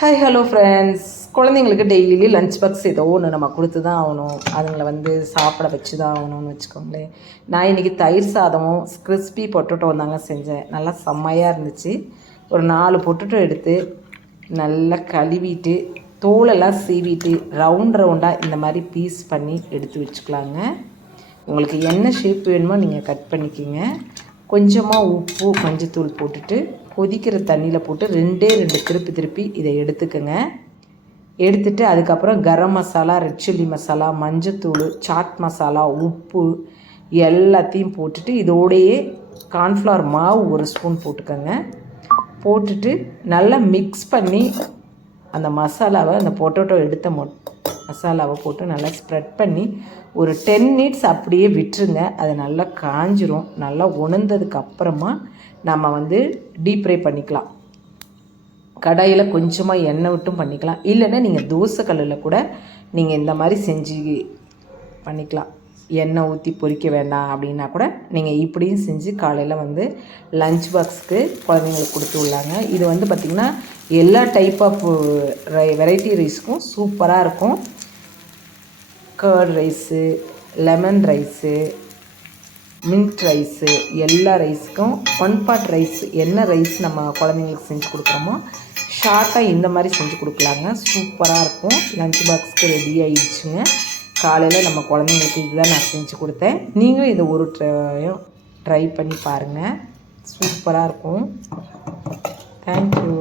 Hi hello friends. குழந்தைங்களுக்கு daily lunch box ஏதோ ஒன்று நம்ம கொடுத்து தான் ஆகணும். அதுங்களை சாப்பிட வச்சு தான் ஆகணும்னு வச்சுக்கோங்களேன். நான் இன்றைக்கி தயிர் சாதமும் கிறிஸ்பி பொட்டேட்டோ தாங்க செஞ்சேன். நல்லா செம்மையாக இருந்துச்சு. ஒரு 4 பொட்டேட்டோ எடுத்து நல்லா கழுவிட்டு தோலெல்லாம் சீவிட்டு ரவுண்டாக இந்த மாதிரி பீஸ் பண்ணி எடுத்து வச்சுக்கலாங்க. உங்களுக்கு என்ன ஷேப் வேணுமோ நீங்கள் கட் பண்ணிக்கிங்க. கொஞ்சமாக உப்பு மஞ்சத்தூள் போட்டுட்டு கொதிக்கிற தண்ணியில் போட்டு 2 திருப்பி இதை எடுத்துக்கோங்க. எடுத்துட்டு அதுக்கப்புறம் கரம் மசாலா, ரெட் சில்லி மசாலா, மஞ்சத்தூள், சாட் மசாலா, உப்பு எல்லாத்தையும் போட்டுட்டு இதோடையே கார்ன்ஃப்ளவர் மாவு 1 ஸ்பூன் போட்டுக்கோங்க. போட்டுட்டு நல்லா மிக்ஸ் பண்ணி அந்த மசாலாவை அந்த பொட்டேட்டோ எடுத்த மசாலாவை போட்டு நல்லா ஸ்ப்ரெட் பண்ணி ஒரு 10 மினிட்ஸ் அப்படியே விட்டுருங்க. அது நல்லா காஞ்சிரும். நல்லா உணர்ந்ததுக்கு அப்புறமா நம்ம டீப் ஃப்ரை பண்ணிக்கலாம். கடாயில் கொஞ்சமாக எண்ணெய் விட்டும் பண்ணிக்கலாம். இல்லைன்னா நீங்கள் தோசை கல்லில் கூட நீங்கள் இந்த மாதிரி செஞ்சு பண்ணிக்கலாம். எண்ணெய் ஊற்றி பொரிக்க வேண்டாம் அப்படின்னா கூட நீங்கள் இப்படியும் செஞ்சு காலையில் லஞ்ச் பாக்ஸுக்கு குழந்தைங்களுக்கு கொடுத்து விடலாங்க. இது பார்த்திங்கன்னா எல்லா டைப் ஆஃப் வெரைட்டி ரைஸுக்கும் சூப்பராக இருக்கும். Curd rice, lemon rice, mint rice, எல்லா ரைஸுக்கும் 1 பார்ட் ரைஸ் என்ன ரைஸ் நம்ம குழந்தைங்களுக்கு செஞ்சு கொடுக்குறோமோ ஷார்ட்டாக இந்த மாதிரி செஞ்சு கொடுக்கலாங்க. சூப்பராக இருக்கும். லஞ்ச் பாக்ஸுக்கு ரெடி ஆகிடுச்சுங்க. காலையில் நம்ம குழந்தைங்களுக்கு இதுதான் நான் செஞ்சு கொடுத்தேன். நீங்களும் இதை ஒரு ட்ரை பண்ணி பாருங்கள். சூப்பராக இருக்கும். தேங்க்யூ.